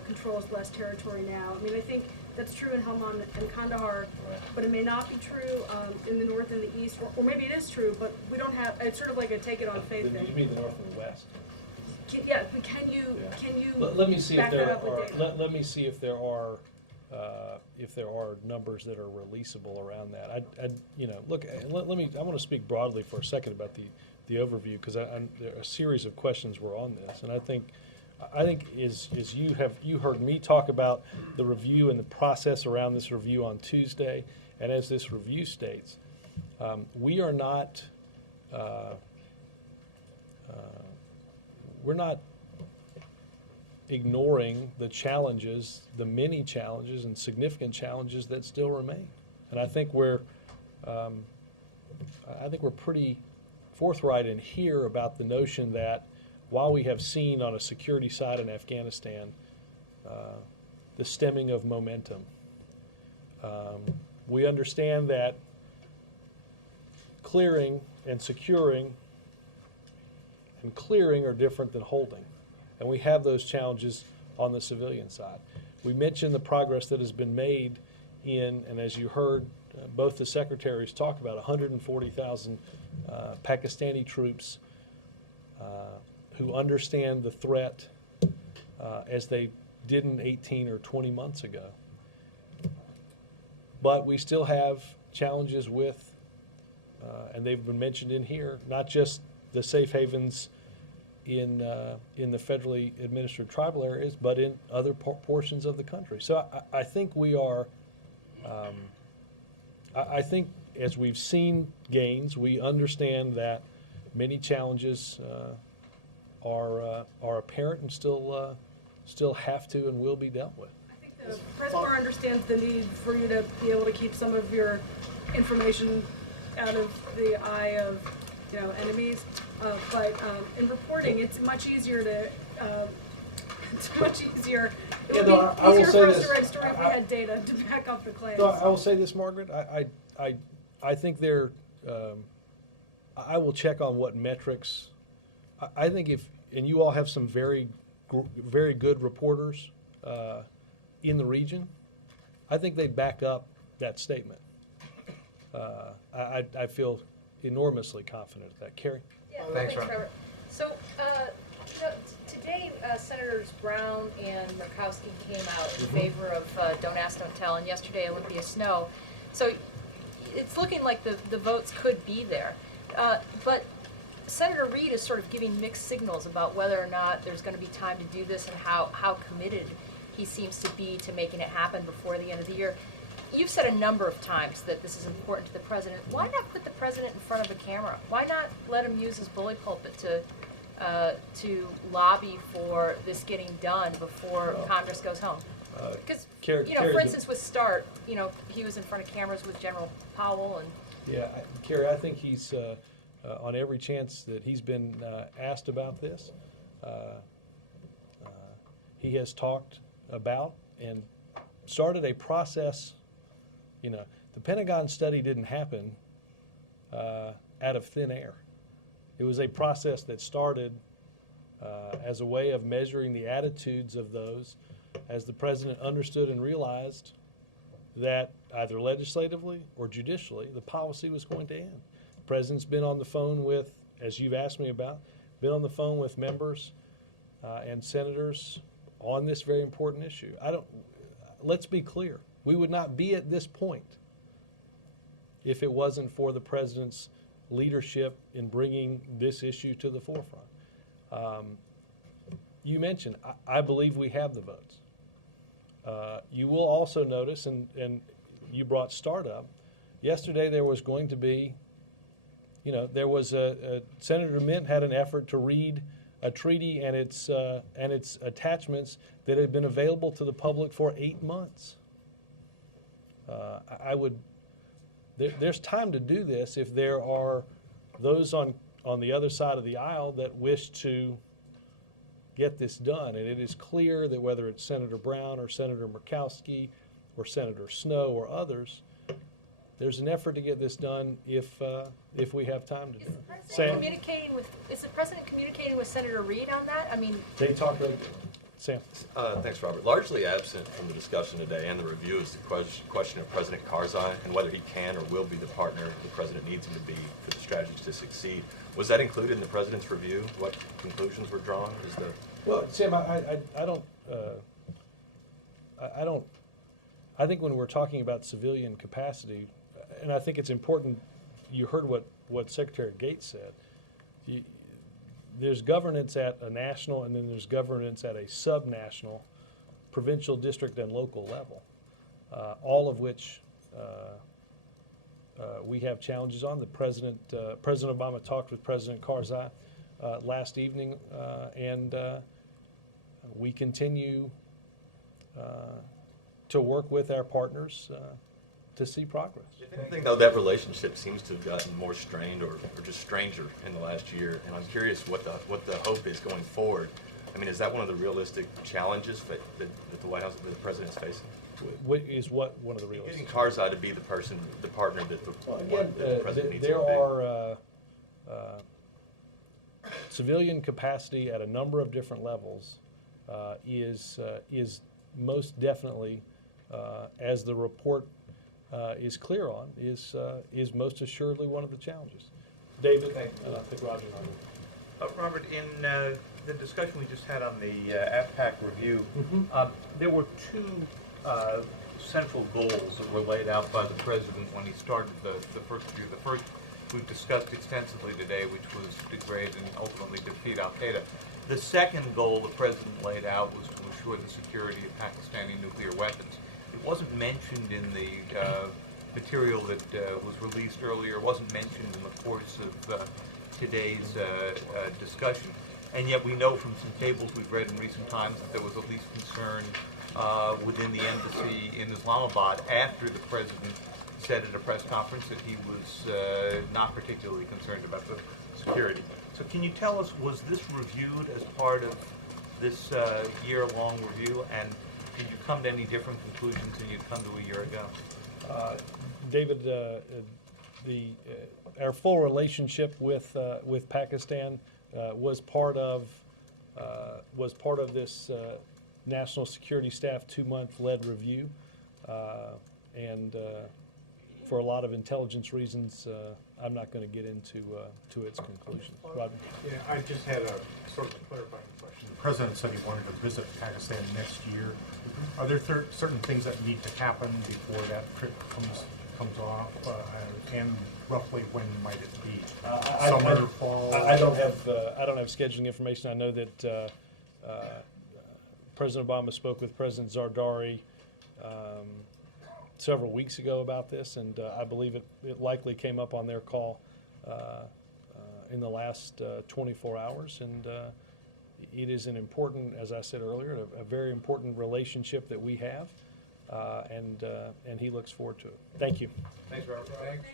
controls less territory now. I mean, I think that's true in Helmand and Kandahar, but it may not be true in the north and the east, or maybe it is true, but we don't have. It's sort of like a take it on faith thing. You mean the north and the west? Can you Let me see if back there that up with are. data? Let me see if there are if there are numbers that are releasable around that. Look, I want to speak broadly for a second about the overview, because there are a series of questions were on this, and I think is you heard me talk about the review and the process around this review on Tuesday, and as this review states, we are not we're not ignoring the challenges, the many challenges and significant challenges that still remain. And I think we're pretty forthright in here about the notion that while we have seen on a security side in Afghanistan the stemming of momentum, we understand that clearing and securing and clearing are different than holding. And we have those challenges on the civilian side. We mentioned the progress that has been made in, and as you heard both the secretaries talk about, 140,000 Pakistani troops who understand the threat as they didn't 18 or 20 months ago. But we still have challenges with, and they've been mentioned in here, not just the safe havens in the federally administered tribal areas, but in other portions of the country. So I think we are, I think as we've seen gains, we understand that many challenges are apparent and still have to and will be dealt with. I think the press corps understands the need for you to be able to keep some of your information out of the eye of enemies, but in reporting, it's much easier to. It's much easier. It would be easier for us to write a story if we had data to back up the claims. No, I will say this, Margaret. I think there. I will check on what metrics. I think and you all have some very good reporters in the region. I think they back up that statement. I feel enormously confident of that. Carrie? Yeah, Thanks, Robert. So, today, Senators Brown and Murkowski came out in favor of Don't Ask, Don't Tell, and yesterday Olympia Snowe. So it's looking like the votes could be there. But Senator Reid is sort of giving mixed signals about whether or not there's going to be time to do this and how committed he seems to be to making it happen before the end of the year. You've said a number of times that this is important to the president. Why not put the president in front of a camera? Why not let him use his bully pulpit to lobby for this getting done before Congress goes home? Because, for instance, with START, he was in front of cameras with General Powell and. Yeah, Carrie, I think he's on every chance that he's been asked about this. He has talked about and started a process. The Pentagon study didn't happen out of thin air. It was a process that started as a way of measuring the attitudes of those as the president understood and realized that either legislatively or judicially, the policy was going to end. The president's been on the phone with, as you've asked me about, been on the phone with members and senators on this very important issue. Let's be clear. We would not be at this point if it wasn't for the president's leadership in bringing this issue to the forefront. You mentioned, I believe we have the votes. You will also notice, and you brought START up, yesterday there was going to be, there was Senator Mint had an effort to read a treaty and its attachments that had been available to the public for 8 months. There's time to do this if there are those on the other side of the aisle that wish to get this done. And it is clear that whether it's Senator Brown or Senator Murkowski or Senator Snowe or others, there's an effort to get this done if we have time to do it. Is the president communicating with Senator Reid on that? I mean, they talk regularly. Sam. Thanks, Robert. Largely absent from the discussion today and the review is the question of President Karzai and whether he can or will be the partner the president needs him to be for the strategies to succeed. Was that included in the president's review? What conclusions were drawn? Well, Sam, I don't I think when we're talking about civilian capacity, and I think it's important, you heard what Secretary Gates said. There's governance at a national, and then there's governance at a subnational, provincial, district, and local level, all of which we have challenges on. President Obama talked with President Karzai last evening, and we continue to work with our partners to see progress. I think, though, that relationship seems to have gotten more strained or just stranger in the last year, and I'm curious what the hope is going forward. I mean, is that one of the realistic challenges that the White House, that the president's facing? What is one of the realistic? Getting Karzai to be the partner that the president needs to be. There are civilian capacity at a number of different levels is most definitely, as the report is clear on, is most assuredly one of the challenges. David, and I think Roger and I will. Robert, in the discussion we just had on the AFPAC review, there were two central goals that were laid out by the president when he started the first review. The first we've discussed extensively today, which was degrade and ultimately defeat Al-Qaeda. The second goal the president laid out was to ensure the security of Pakistani nuclear weapons. It wasn't mentioned in the material that was released earlier. It wasn't mentioned in the course of today's discussion. And yet we know from some tables we've read in recent times that there was at least concern within the embassy in Islamabad after the president said at a press conference that he was not particularly concerned about the security. So can you tell us, was this reviewed as part of this year-long review, and did you come to any different conclusions than you'd come to a year ago? David, our full relationship with Pakistan was part of this National Security Staff 2-month led review, and for a lot of intelligence reasons, I'm not going to get into to its conclusions. Rodney? Yeah, I just had a sort of a clarifying question. The president said he wanted to visit Pakistan next year. Are there certain things that need to happen before that trip comes off, and roughly when might it be? Summer, fall? I don't have scheduling information. I know that President Obama spoke with President Zardari several weeks ago about this, and I believe it likely came up on their call in the last 24 hours. And it is an important, as I said earlier, a very important relationship that we have, and he looks forward to it. Thank you. Thanks, Robert. Thanks.